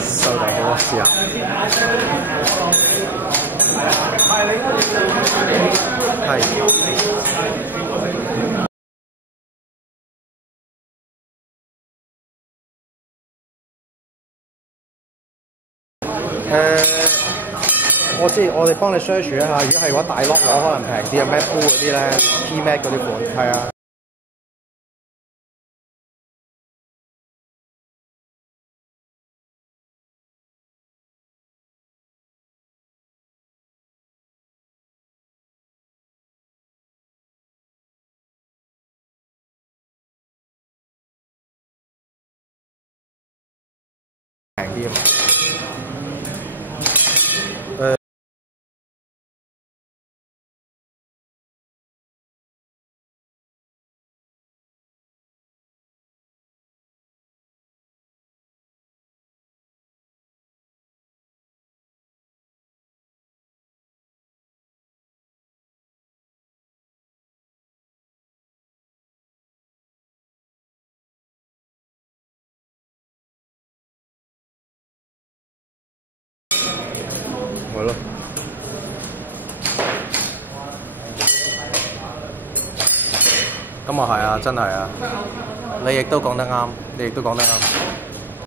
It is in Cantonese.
收定好啊，試下。我知，我哋幫你 search 一下，如果係話大 lock 攞，可能平啲啊 ，MacBook 嗰啲咧 ，P-Mac 嗰啲款，係啊。平啲啊嘛。係咯。咁啊係啊，真係啊！你亦都講得啱，你亦都講得啱。